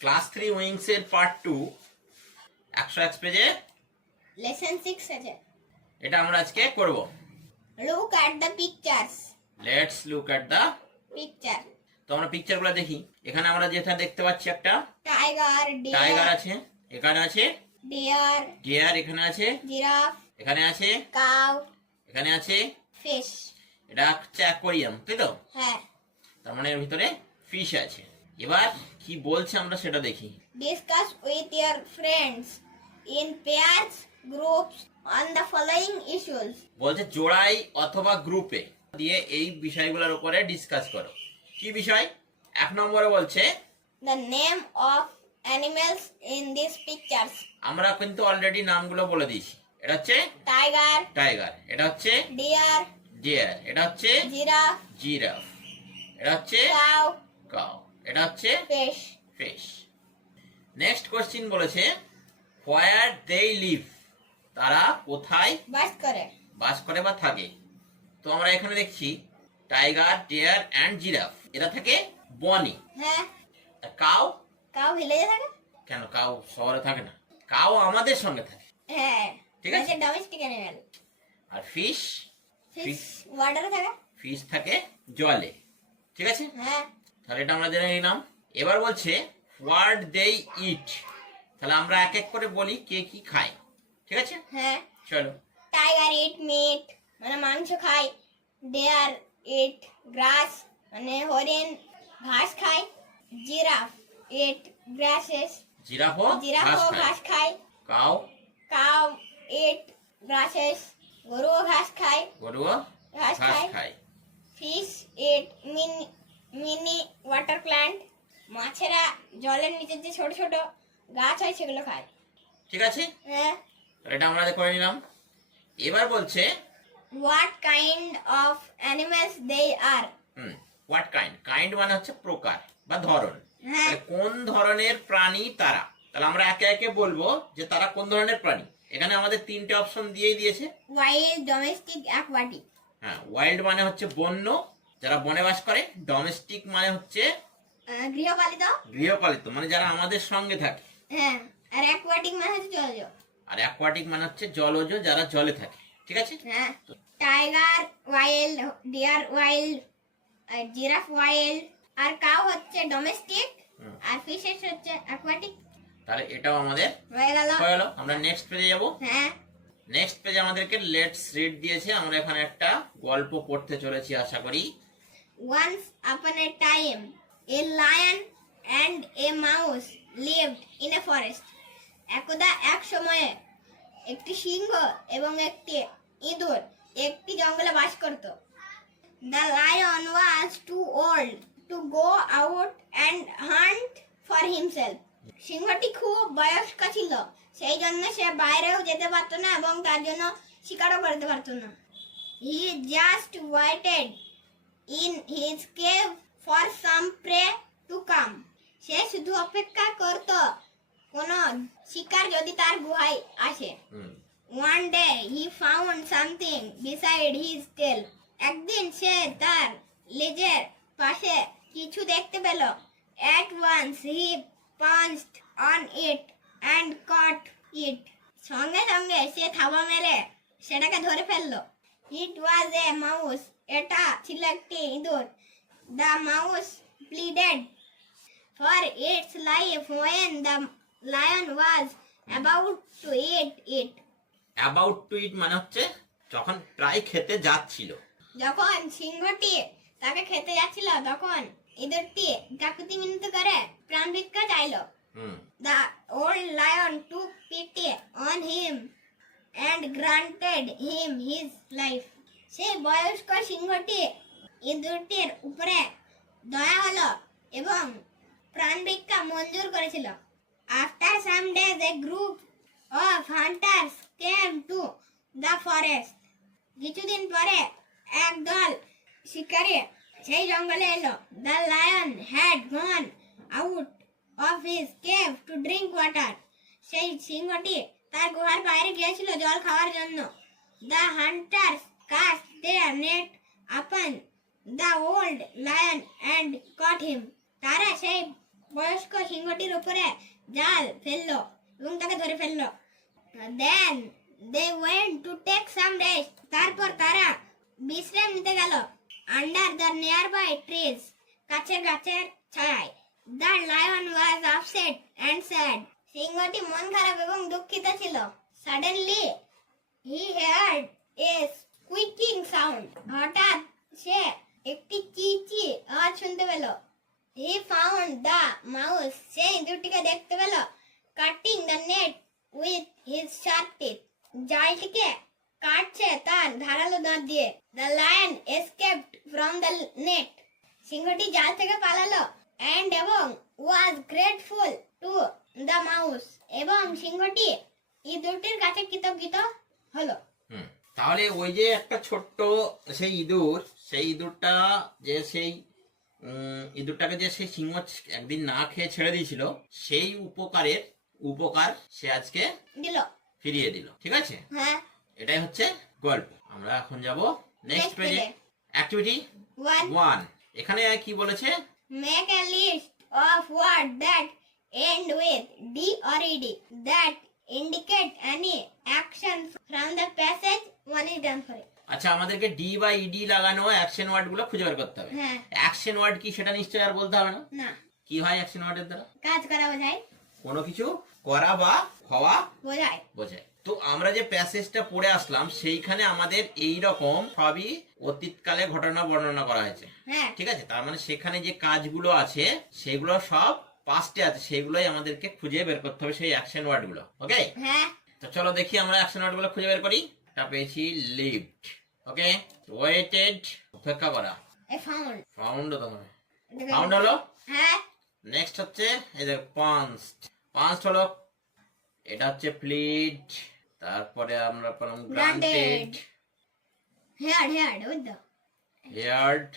Class 3 wings এর part 2 101 পেজে lesson 6 আছে। এটা আমরা আজকে করব। Look at the pictures. Let's look at the picture. তো আমরা পিকচারগুলো দেখি। এখানে আমরা যেটা দেখতে পাচ্ছি একটা টাইগার, টাইগার আছে, এখানে আছে ডিয়ার, ডিয়ার, এখানে আছে জিরাফ, এখানে আছে কাউ, এখানে আছে ফিশ। এটা হচ্ছে অ্যাকোয়ারিয়াম, তাই তো? হ্যাঁ। তার মানে এর ভিতরে ফিশ আছে। এবার কি বলছে আমরা সেটা দেখি। Discuss with year friends in pairs groups on the following issues. বলছে জোড়াই অথবা গ্রুপে দিয়ে এই বিষয়গুলোর উপরে ডিসকাস করো। কি বিষয়? 1 নম্বরে বলছে the name of animals in this pictures. আমরা কিন্তু অলরেডি নামগুলো বলে দিয়েছি। এটা হচ্ছে টাইগার, টাইগার, এটা হচ্ছে ডিয়ার, ডিয়ার, এটা হচ্ছে জিরাফ, জিরাফ, এটা হচ্ছে কাউ, কাউ, এটা হচ্ছে ফিশ। ফিশ। নেক্সট কোশ্চিন বলেছে হোয়ার দে লিভ, তারা কোথায় বাস করে বা থাকে। তো আমরা এখানে দেখছি টাইগার, ডিয়ার এন্ড জিরাফ এরা থাকে বনে। হ্যাঁ। কাউ কাউ ভিলেজে থাকে। কেন? কাউ শহরে থাকে না, কাউ আমাদের সঙ্গে থাকে। হ্যাঁ, ঠিক আছে। Domestic animal. আর ফিশ, ফিশ ওয়াটারে থাকে। ফিশ থাকে জলে। ঠিক আছে, হ্যাঁ। তাহলে এটা আমরা জেনে নিলাম। এবার বলছে হোয়াট দে ইট, তাহলে আমরা এক এক করে বলি কে কি খায়। ঠিক আছে, হ্যাঁ। চলো। টাইগার ইট মিট মানে মাংস খায়। ডিয়ার ইট গ্রাস মানে হরিণ ঘাস খায়। জিরাফ ইট গ্রাসেস জিরাফও ঘাস খায়। কাউ কাউ ইট গ্রাসেস গরুও ঘাস খায়। গরুও ঘাস খায়। খায়। ফিশ ইট মিনি ওয়াটার প্ল্যান্ট মাছেরা জলের নিচে যে ছোট ছোট গাছ হয় সেগুলো খায়। ঠিক আছে, হ্যাঁ। তাহলে এটা আমরা করে নিলাম। এবার বলছে what kind of animals they are. What kind, kind মানে হচ্ছে প্রকার বা ধরন। হ্যাঁ। তাহলে কোন ধরনের প্রাণী তারা, তাহলে আমরা একে একে বলবো যে তারা কোন ধরনের প্রাণী। এখানে আমাদের 3টে অপশন দিয়েই দিয়েছে। Wild, domestic, aquatic. হ্যাঁ, ওয়াইল্ড মানে হচ্ছে বন্য, যারা বনে বাস করে। ডোমেস্টিক মানে হচ্ছে গৃহপালিত। গৃহপালিত মানে যারা আমাদের সঙ্গে থাকে। হ্যাঁ। আর অ্যাকোয়াটিক মানে হচ্ছে জলজ। আর অ্যাকোয়াটিক মানে হচ্ছে জলজ, যারা জলে থাকে। ঠিক আছে। হ্যাঁ। Tiger wild, deer wild, giraffe wild, আর কাউ হচ্ছে ডোমেস্টিক, আর ফিশেস হচ্ছে অ্যাকোয়াটিক। তাহলে এটাও আমাদের হয়ে গেল। আমরা নেক্সট পেজে যাব। হ্যাঁ। নেক্সট পেজে আমাদেরকে লেটস রিড দিয়েছে। আমরা এখানে একটা গল্প পড়তে চলেছি আশা করি। Once upon a time, a lion and a mouse lived in a forest. একদা এক সময়ে একটি সিংহ এবং একটি ইঁদুর একটি জঙ্গলে বাস করত। The lion was too old to go out and hunt for himself. সিংহটি খুব বয়স্ক ছিল, সেই জন্য সে বাইরেও যেতে পারতো না এবং তার জন্য শিকারও করতে পারতো না। He just waited in his cave for some prey to come. সে শুধু অপেক্ষা করত কোন শিকার যদি তার গুহায় আসে। One day he found something beside his tail. একদিন সে তার লেজের পাশে কিছু দেখতে পেল। At once he pounced on it and caught it. সঙ্গে সঙ্গে সে থাবা মেরে সেটাকে ধরে ফেললো। It was a mouse. এটা ছিল একটি ইঁদুর। The mouse pleaded for its life when the lion was about to eat it. About to eat মানে হচ্ছে যখন প্রায় খেতে যাচ্ছিল। যখন সিংহটি তাকে খেতে যাচ্ছিল তখন ইঁদুরটি কাকুতি মিনতি করে প্রাণ ভিক্ষা চাইলো। The old lion took pity on him and granted him his life. সেই বয়স্ক সিংহটি ইঁদুরটির উপরে দয়া হলো এবং প্রাণ ভিক্ষা মঞ্জুর করেছিল। After some days a group of hunters came to the forest. কিছুদিন পরে একদল শিকারী সেই জঙ্গলে এলো। The lion had gone out of his cave to drink water. সেই সিংহটি তার গুহার বাইরে গিয়েছিল জল খাওয়ার জন্য। The hunters cast their net upon the old lion and caught him. তারা সেই বয়স্ক সিংহটির উপরে জাল ফেললো এবং তাকে ধরে ফেললো। Then they went to take some rest, তারপর তারা বিশ্রাম নিতে গেল। Under the nearby trees, কাছের গাছের ছায়ায়। The lion was upset and sad, সিংহটি মন খারাপ এবং দুঃখিত ছিল। Suddenly he heard a squeaking sound, হঠাৎ সে একটি চি চি আওয়াজ শুনতে পেল। হি ফাউন্ড দ্য মাউস, সে ইঁদুরটিকে দেখতে পেল। Cutting the net with his sharp teeth, জালটিকে কাটছে তার ধারালো দাঁত দিয়ে। The lion escaped from the net, সিংহটি জাল থেকে পালালো। অ্যান্ড এবং was grateful to the mouse, এবং সিংহটি ইঁদুরটির কাছে কৃতজ্ঞ হলো। তাহলে ওই যে একটা ছোট্ট সেই ইঁদুর, সেই ইঁদুরটা যে সেই ইঁদুরটাকে যে সেই সিংহ একদিন না খেয়ে ছেড়ে দিয়েছিল, সেই উপকার সে আজকে দিল, ফিরিয়ে দিল। ঠিক আছে, হ্যাঁ, এটাই হচ্ছে গল্প। আমরা এখন যাব নেক্সট পেজে। অ্যাক্টিভিটি 1. 1, এখানে কি বলেছে? Make a list of words that end with D or ED that indicate any action from the passage. One is done for it. আচ্ছা, আমাদেরকে ডি বা ইডি লাগানো অ্যাকশন ওয়ার্ড গুলো খুঁজে বের করতে হবে। হ্যাঁ, অ্যাকশন ওয়ার্ড কি সেটা নিশ্চয়ই আর বলতে হবে না। না, কি হয় অ্যাকশন ওয়ার্ডের দ্বারা? কাজ করা বোঝায়, কোনো কিছু করা বা হওয়া বোঝায়। বোঝায়। তো আমরা যে প্যাসেজটা পড়ে আসলাম, সেইখানে আমাদের এই রকম সবই অতীতকালে ঘটনা বর্ণনা করা হয়েছে। হ্যাঁ, ঠিক আছে, তার মানে সেখানে যে কাজগুলো আছে সেগুলো সব পাস্টে আছে, সেগুলোই আমাদেরকে খুঁজে বের করতে হবে, সেই অ্যাকশন ওয়ার্ড গুলো। ওকে, হ্যাঁ, তো চলো দেখি আমরা অ্যাকশন ওয়ার্ড গুলো খুঁজে বের করি। এটা পেয়েছি লিভড, ওকে, ওয়েটেড অপেক্ষা করা, found, ফাউন্ড ফাউন্ড হলো। হ্যাঁ, নেক্সট হচ্ছে এই যে পাঁচড হলো, এটা হচ্ছে প্লিড, তারপরে আমরা পেলাম গ্রান্টেড, heard, ওই তো, হেয়ার্ড।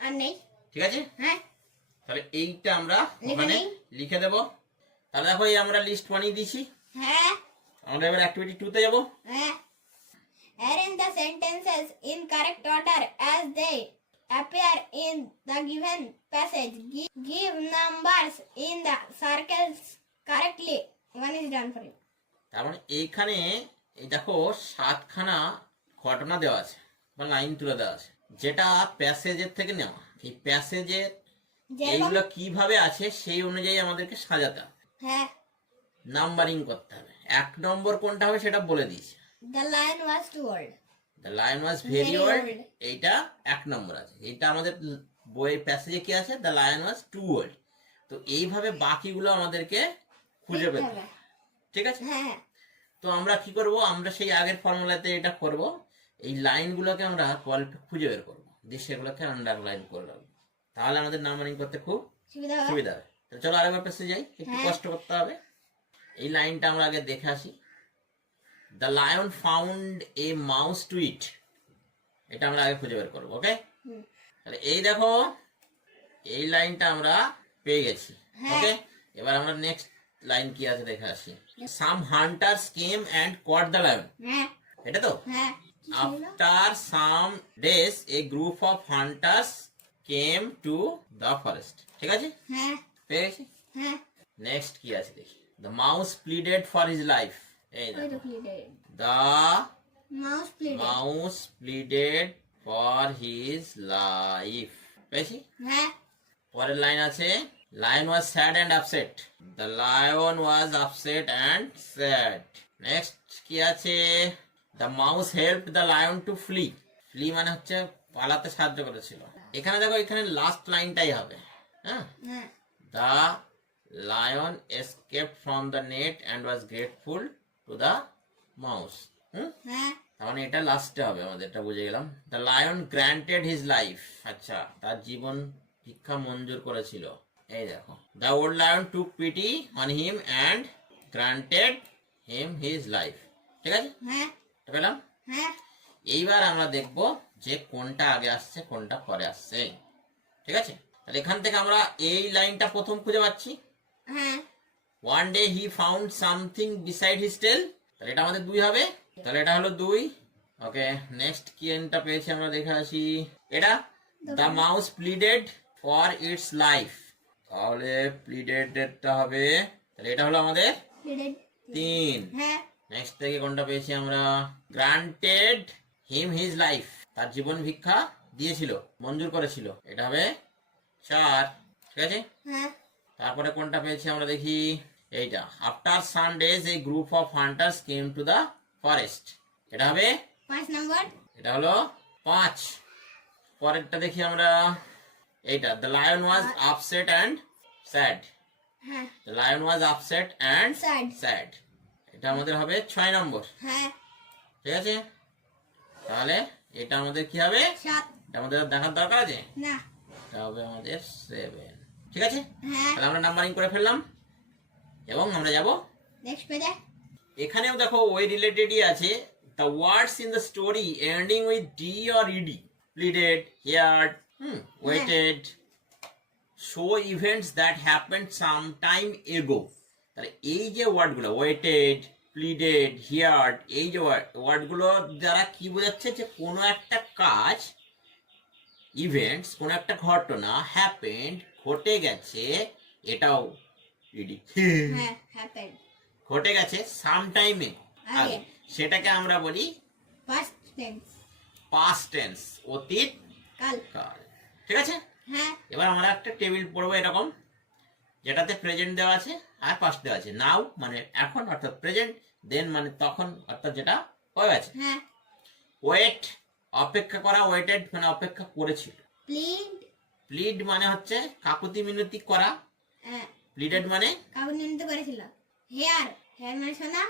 আর নেই। ঠিক আছে, হ্যাঁ, তাহলে এইটা আমরা লিখে ওখানে নিই। লিখে দেব। তাহলে দেখো এই আমরা লিস্ট বানিয়ে দিয়েছি। হ্যাঁ, আমরা এবার অ্যাক্টিভিটি 2 তে যাব। হ্যাঁ। Arrange the sentences in correct order as they appear in the given passage. Give numbers in the circles correctly. One is done for you. তার মানে এইখানে এই দেখো 7খানা ঘটনা দেওয়া আছে বা লাইন তুলে দেওয়া আছে, যেটা প্যাসেজের থেকে নেওয়া। এই প্যাসেজের এইগুলো কিভাবে আছে সেই অনুযায়ী আমাদেরকে সাজাতে হবে, হ্যাঁ, নাম্বারিং করতে হবে। 1 নম্বর কোনটা হবে সেটা বলে দিয়েছে। The lion was too old. The lion was very Very old, old. এইটা 1 নম্বর আছে। এইটা আমাদের বইয়ের প্যাসেজে কি আছে? The lion was too old. তো এইভাবে বাকিগুলো আমাদেরকে খুঁজে পেতে হবে। ঠিক আছে, হ্যাঁ, তো আমরা কি করব? আমরা সেই আগের ফর্মুলাতে এটা করব, এই লাইনগুলোকে আমরা গল্পে খুঁজে বের করব, দিয়ে সেগুলোকে আন্ডারলাইন করে রাখবো। তাহলে আমাদের নাম্বারিং করতে খুব সুবিধা হবে। সুবিধা হবে। তো চলো আরেকবার পেসে যাই, একটু হ্যাঁ। কষ্ট করতে হবে। এই লাইনটা আমরা আগে দেখে আসি। The lion found a mouse to eat, এটা আমরা আগে খুঁজে বের করবো। ওকে, হুম। তাহলে এই দেখো এই লাইনটা আমরা পেয়ে গেছি। হ্যাঁ। ওকে, এবার আমরা নেক্সট লাইন কি আছে দেখে আসি। Some hunters came and caught the lion, হ্যাঁ, এটা তো। হ্যাঁ, after some days a group of hunters came to the forest. ঠিক আছে, হ্যাঁ, পেয়ে গেছি। হ্যাঁ, নেক্সট কি আছে দেখি। The mouse pleaded for his life, এই ওই তো pleaded. দ্য Mouse pleaded. Mouse pleaded for his life, পেয়েছি। হ্যাঁ, পরের লাইন আছে lion was sad and upset, the lion was upset and sad. Next কি আছে? The mouse help the lion to flee, flee মানে হচ্ছে পালাতে সাহায্য করেছিল। এখানে দেখো, এখানে লাস্ট লাইনটাই হবে। হ্যাঁ, হ্যাঁ, the lion escaped from the net and was grateful to the mouse. হ্যাঁ, তার মানে এটা লাস্টে হবে আমাদের, এটা বুঝে গেলাম। The lion granted his life, আচ্ছা, তার জীবন ভিক্ষা মঞ্জুর করেছিল। এই দেখো, the old lion took PT on him and granted him his life. ঠিক আছে, হ্যাঁ, এটা পেলাম। হ্যাঁ, এইবার আমরা দেখব যে কোনটা আগে আসছে কোনটা পরে আসছে। ঠিক আছে, তাহলে এখান থেকে আমরা এই লাইনটা প্রথম খুঁজে পাচ্ছি। হ্যাঁ, one day he found something beside his tail, তাহলে এটা আমাদের 2 হবে। তাহলে এটা হলো 2। ওকে, নেক্সট কি এনটা পেয়েছি আমরা দেখে আসি। এটা the mouse pleaded for its life, তাহলে প্লিডেডটা হবে, তাহলে এটা হলো আমাদের Pleaded. 3। হ্যাঁ নেক্সট থেকে কোনটা পেয়েছি আমরা? গ্রান্টেড হিম হিজ লাইফ, তার জীবন ভিক্ষা দিয়েছিল, মঞ্জুর করেছিল, এটা হবে 4। ঠিক আছে, হ্যাঁ তারপরে কোনটা পেয়েছি আমরা দেখি, এইটা after Sundays a group of hunters came to the forest, এটা হবে 5 নম্বর। এটা হলো 5। পরেরটা দেখি আমরা, এইটা the lion was upset and sad, হ্যাঁ the lion was upset and Sad. Sad, এটা আমাদের হবে 6 নম্বর। হ্যাঁ ঠিক আছে, তাহলে এটা আমাদের কি হবে? 7। এটা আমাদের আর দেখার দরকার আছে, না এটা হবে আমাদের 7। ঠিক আছে, হ্যাঁ তাহলে আমরা নাম্বারিং করে ফেললাম এবং আমরা যাব নেক্সট পেজে। এখানেও দেখো ওই রিলেটেডই আছে। The words in the story ending with d or ed, pleaded, heard, waited, show events that happened some time ago. তাহলে এই যে ওয়ার্ডগুলো ওয়েটেড, প্লিডেড, হিয়ার্ড, এই যে ওয়ার্ডগুলো দ্বারা কি বোঝাচ্ছে যে কোনো একটা কাজ, ইভেন্টস, কোনো একটা ঘটনা হ্যাপেন্ড, ঘটে গেছে, এটাও ইডি, হ্যাঁ happened. ঘটে গেছে সাম টাইমে আগে। আগে, সেটাকে আমরা বলি Past tense. পাস্ট টেন্স, অতীত কাল। কাল। ঠিক আছে, হ্যাঁ এবার আমরা একটা টেবিল পড়বো এরকম, যেটাতে প্রেজেন্ট দেওয়া আছে আর পাস্ট দেওয়া আছে। নাও মানে এখন অর্থাৎ প্রেজেন্ট, দেন মানে তখন অর্থাৎ যেটা হয়ে গেছে। হ্যাঁ ওয়েট অপেক্ষা করা, ওয়েটেড মানে অপেক্ষা করেছিল। প্লিড। প্লিড মানে হচ্ছে কাকুতি মিনতি করা, প্লিডেড মানে কাউকে নিয়ন্ত্রিত করেছিল। হেয়ার হেয়ার মানে শোনা,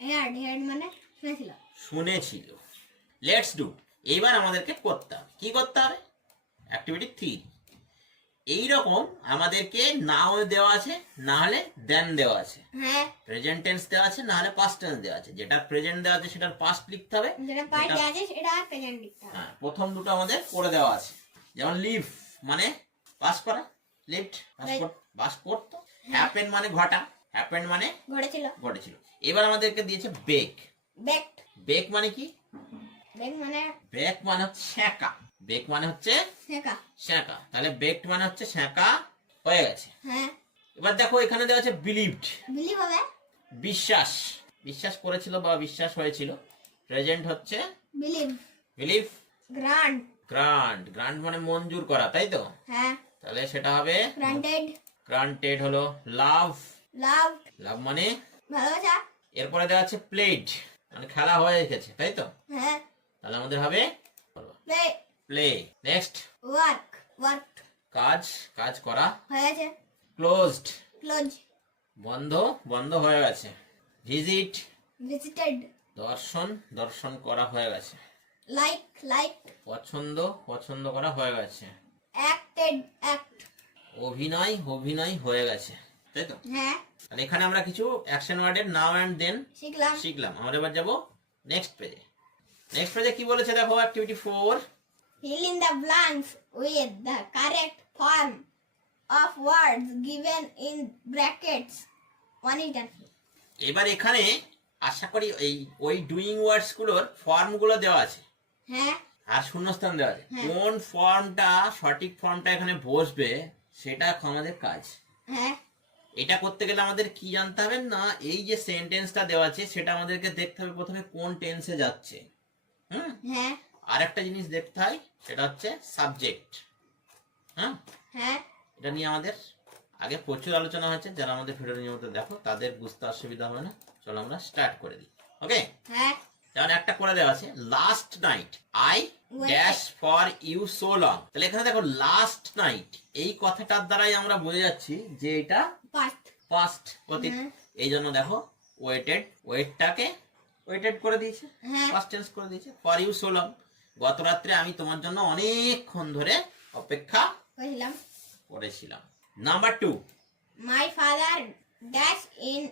হেয়ার্ড হেয়ার্ড মানে শুনেছিল। শুনেছিল। লেটস ডু, এইবার আমাদেরকে করতে হবে, কি করতে হবে? অ্যাক্টিভিটি 3। এইরকম আমাদেরকে নাও দেওয়া আছে, না হলে দেন দেওয়া আছে, হ্যাঁ প্রেজেন্ট টেন্স দেওয়া আছে, না হলে পাস্ট টেন্স দেওয়া আছে। যেটা প্রেজেন্ট দেওয়া আছে সেটার পাস্ট লিখতে হবে। যেটা পাস্টে আছে সেটা প্রেজেন্ট লিখতে হবে। হ্যাঁ, প্রথম দুটো আমাদের করে দেওয়া আছে। যেমন লিভ মানে পাস করা, লিভড পাস করতো, হ্যাপেন মানে ঘটা, হ্যাপেন মানে ঘটেছিল। ঘটেছিল। এবার আমাদেরকে দিয়েছে বেক। বেকড। বেক মানে কি? বেক মানে বেক মানে হচ্ছে সেঁকা, বেক মানে হচ্ছে শেখা। সেঁকা, তাহলে বেকড মানে হচ্ছে সেঁকা হয়ে গেছে। হ্যাঁ এবার দেখো এখানে দেওয়া আছে বিলিভড, বিলিভ হবে বিশ্বাস, বিশ্বাস করেছিল বা বিশ্বাস হয়েছিল। প্রেজেন্ট হচ্ছে believe. Believe. Grant. Grant, grant মানে মঞ্জুর করা, তাই তো? হ্যাঁ তাহলে সেটা হবে গ্রান্টেড। গ্রান্টেড হলো। লাভ, লাভ লাভ মানে ভালোবাসা। এরপরে দেওয়া আছে প্লেড মানে খেলা হয়ে গেছে, তাই তো? হ্যাঁ তাহলে আমাদের হবে play. Play. Next work work কাজ, কাজ করা। হয়ে গেছে। Closed close. বন্ধ, বন্ধ হয়ে গেছে। Visit visited. দর্শন, দর্শন করা হয়ে গেছে। Like like. পছন্দ, পছন্দ করা হয়ে গেছে। Acted act. অভিনয়, অভিনয় হয়ে গেছে, তাই তো? হ্যাঁ তাহলে এখানে আমরা কিছু অ্যাকশন ওয়ার্ডের নাও এন্ড দেন শিখলাম। শিখলাম। আমরা এবার যাবো নেক্সট পেজে। নেক্সট পেজে কি বলেছে দেখো, activity 4। Fill in the blanks with the correct form of words given in brackets. 1 is done. এবার এখানে আশা করি ওই ডুইং ওয়ার্ডস গুলোর ফর্ম গুলো দেওয়া আছে হ্যাঁ আর শূন্যস্থান দেওয়া আছে। হ্যাঁ। কোন ফর্মটা সঠিক ফর্মটা এখানে বসবে সেটা আমাদের কাজ। হ্যাঁ এটা করতে গেলে আমাদের কি জানতে হবে না, এই যে সেন্টেন্সটা দেওয়া আছে সেটা আমাদেরকে দেখতে হবে প্রথমে কোন টেন্সে যাচ্ছে। হ্যাঁ আর একটা জিনিস দেখতে হয়, সেটা হচ্ছে সাবজেক্ট। হ্যাঁ, হ্যাঁ এটা নিয়ে আমাদের আগে প্রচুর আলোচনা হয়েছে, যারা আমাদের ভিডিও নিয়মিত দেখো তাদের বুঝতে অসুবিধা হবে না। চলো আমরা স্টার্ট করে দিই। ওকে, হ্যাঁ যেমন একটা করে দেওয়া আছে, last night I dash for you so long. তাহলে এখানে দেখো লাস্ট নাইট, এই কথাটার দ্বারাই আমরা বুঝে যাচ্ছি যে এটা past. পাস্ট, অতীত। হ্যাঁ। এই জন্য দেখো ওয়েটেড, ওয়েটটাকে ওয়েটেড করে দিয়েছে, হ্যাঁ। পাস্ট টেন্স করে দিয়েছে। ফর ইউ সো লং, গত রাত্রে আমি তোমার জন্য অনেকক্ষণ ধরে অপেক্ষা কইলাম। করেছিলাম। Number 2, My father dash in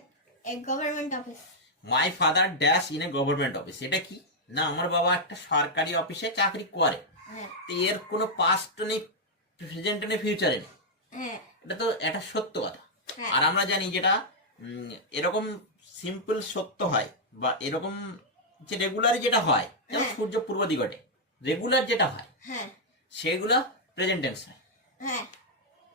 a government office. My father dash in a government office. এটা কি না, আমার বাবা একটা সরকারি অফিসে চাকরি করে। হ্যাঁ তো এর কোনো পাস্ট নেই, প্রেজেন্ট নেই, ফিউচারে নেই। হ্যাঁ এটা তো একটা সত্য কথা। হ্যাঁ। আর আমরা জানি যেটা এরকম সিম্পল সত্য হয় বা এরকম যে রেগুলার যেটা হয়, যেমন হ্যাঁ। সূর্য পূর্ব দিগটে রেগুলার যেটা হয় হ্যাঁ সেগুলো প্রেজেন্ট টেন্স হয়। হ্যাঁ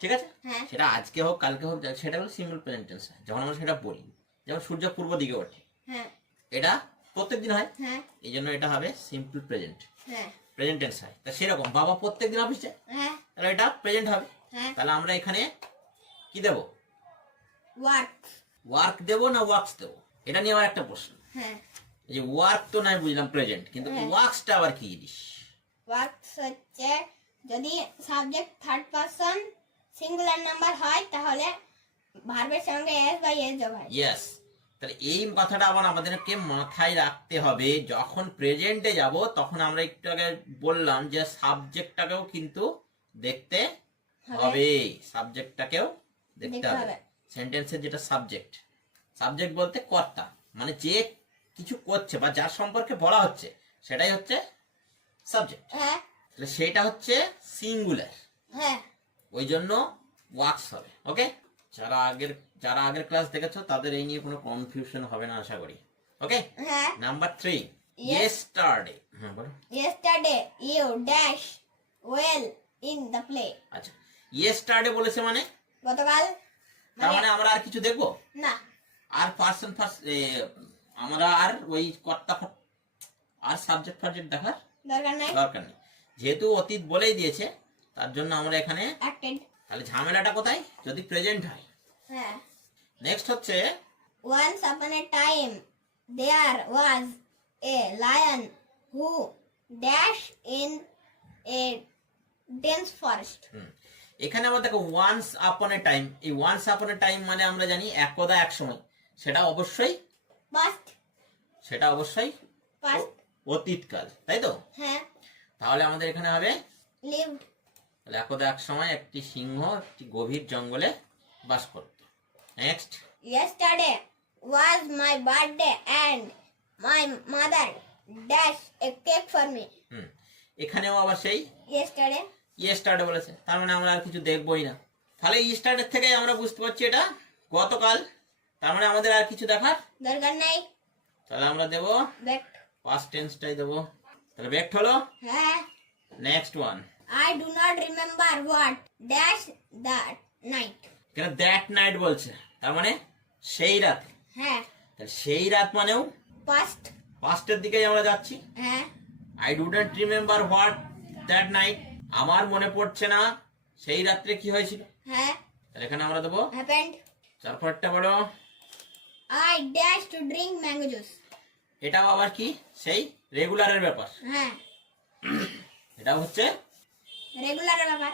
ঠিক আছে, হ্যাঁ সেটা আজকে হোক কালকে হোক সেটা হলো সিম্পল প্রেজেন্ট টেন্স হয় যখন আমরা সেটা বলি। যেমন সূর্য পূর্ব দিকে ওঠে, হ্যাঁ এটা প্রত্যেক দিন হয়, হ্যাঁ এই জন্য এটা হবে সিম্পল প্রেজেন্ট হ্যাঁ প্রেজেন্ট টেন্স হয়। তা সেরকম বাবা প্রত্যেক দিন অফিস যায়, হ্যাঁ তাহলে এটা প্রেজেন্ট হবে। হ্যাঁ তাহলে আমরা এখানে কি দেবো, ওয়ার্ক ওয়ার্ক দেবো না ওয়ার্কস দেবো, এটা নিয়ে আমার একটা প্রশ্ন। হ্যাঁ এই যে ওয়ার্ক তো নাই বুঝলাম প্রেজেন্ট, কিন্তু হ্যাঁ। ওয়ার্কসটা আবার কি জিনিস? ওয়ার্কস হচ্ছে যদি subject third person singular number হয় তাহলে ভার্বের সঙ্গে এস বা এস যোগ হয়। ইয়েস, তাহলে এই কথাটা আবার আমাদেরকে মাথায় রাখতে হবে। যখন প্রেজেন্টে যাব তখন আমরা একটু আগে বললাম যে সাবজেক্টটাকেও কিন্তু দেখতে হবে, সাবজেক্টটাকেও দেখতে দেখতে হবে। হবে। সেন্টেন্সের যেটা সাবজেক্ট, সাবজেক্ট বলতে কর্তা, মানে যে কিছু করছে বা যার সম্পর্কে বলা হচ্ছে সেটাই হচ্ছে সাবজেক্ট। হ্যাঁ তাহলে সেটা হচ্ছে সিঙ্গুলার, হ্যাঁ ওই জন্য ওয়ার্কস হবে। ওকে, যারা আগের ক্লাস দেখেছো তাদের এই নিয়ে কোনো কনফিউশন হবে না আশা করি। ওকে, হ্যাঁ নাম্বার 3, Yes. ইয়েস্টারডে। হ্যাঁ বলো। yesterday you dash well in the play আচ্ছা, ইয়েস্টারডে বলেছে মানে গতকাল তার মানে আমরা আর কিছু দেখবো, না আর পার্সন আমরা আর ওই কর্তা আর সাবজেক্ট ফাবজেক্ট দেখার দরকার নাই দরকার নেই, যেহেতু অতীত বলেই দিয়েছে তার জন্য আমরা এখানে। অ্যাক্টেড তাহলে ঝামেলাটা কোথায়, যদি প্রেজেন্ট হয়। হ্যাঁ নেক্সট হচ্ছে once upon a time there was a lion who dashed in a dense forest এখানে আমরা দেখো ওয়ান্স আপন এ টাইম, এই ওয়ান্স আপন এ টাইম মানে আমরা জানি একদা এক সময়, সেটা অবশ্যই past অতীতকাল, তাই তো? হ্যাঁ তাহলে আমাদের এখানে হবে lived তাহলে একদা এক সময় একটি সিংহ একটি গভীর জঙ্গলে বাস করত। Next, yesterday was my birthday and my mother dashed a cake for me এখানেও আবার সেই yesterday ইয়েস্টারডে বলেছে, তার মানে আমরা আর কিছু দেখবোই না। তাহলে ইয়েস্টারডে থেকে আমরা বুঝতে পারছি এটা গতকাল, তার মানে আমাদের আর কিছু দেখার দরকার নাই তাহলে আমরা দেবো back পাস্ট টেন্সটাই দেবো। তাহলে ব্যাক হলো। হ্যাঁ next one, I do not remember what dash that night কেন দ্যাট নাইট বলছে, তার মানে সেই রাত। হ্যাঁ তাহলে সেই রাত মানেও past পাস্টের দিকেই আমরা যাচ্ছি। হ্যাঁ I didn't remember what that night, আমার মনে পড়ছে না সেই রাত্রে কি হয়েছিল। হ্যাঁ তাহলে এখানে আমরা দেবো happened চারপরটা বড়। I dashed to drink mango juice এটাও আবার কি সেই রেগুলারের ব্যাপার, হ্যাঁ এটাও হচ্ছে রেগুলার ব্যাপার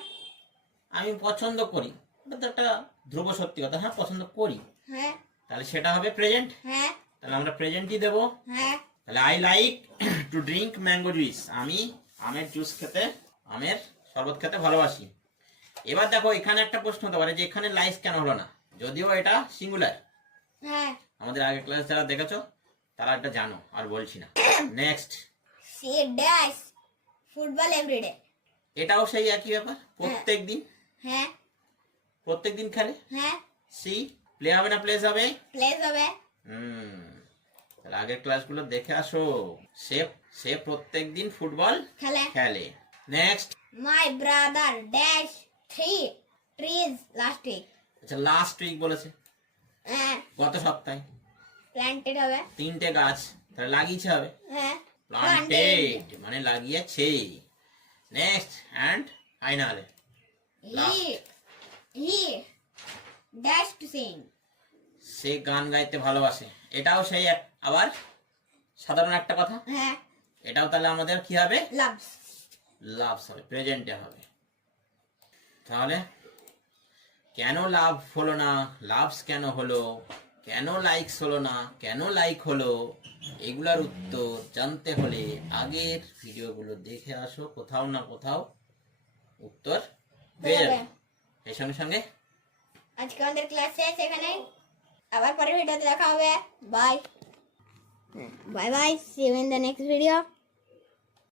আমি পছন্দ করি, এটা তো একটা ধ্রুব সত্যি কথা, হ্যাঁ পছন্দ করি, হ্যাঁ তাহলে সেটা হবে প্রেজেন্ট। হ্যাঁ তাহলে আমরা প্রেজেন্টই দেবো। হ্যাঁ তাহলে I like to drink mango juice, আমি আমের জুস খেতে, আমের শরবত খেতে ভালোবাসি। এবার দেখো এখানে একটা প্রশ্ন হতে পারে যে এখানে লাইস কেন হলো না, যদিও এটা সিঙ্গুলার, হ্যাঁ আমাদের আগের ক্লাস যারা দেখেছো তারা এটা জানো, আর বলছি না। Next, she dash football every day এটাও সেই একই ব্যাপার, প্রত্যেক দিন খেলে। হ্যাঁ সি প্লে হবে না প্লেস হবে, প্লেস হবে তাহলে আগের ক্লাসগুলো দেখে আসো। সে প্রত্যেক দিন ফুটবল খেলে। Next, my brother dash 3 trees last week আচ্ছা লাস্ট উইক বলেছে, হ্যাঁ গত সপ্তাহে planted হবে 3টে গাছ, তাহলে লাগিয়েছে হবে হ্যাঁ প্লান্টেড মানে লাগিয়েছে। Next and final, he dash to sing সে গান গাইতে ভালোবাসে, এটাও সেই আবার সাধারণ একটা কথা, হ্যাঁ এটাও তাহলে আমাদের কি হবে, loves লাভস হবে, প্রেজেন্টে হবে। তাহলে কেন লাভ হলো না, লাভস কেন হলো, কেন লাইকস হলো না, কেন লাইক হলো, এগুলার উত্তর জানতে হলে আগের ভিডিওগুলো দেখে আসো, কোথাও না কোথাও উত্তর পেয়ে যাবে। এই সঙ্গে সঙ্গে আজকে আমাদের ক্লাস শেষ এখানে, আবার পরের ভিডিওতে দেখা হবে। Bye bye, see you in the next video.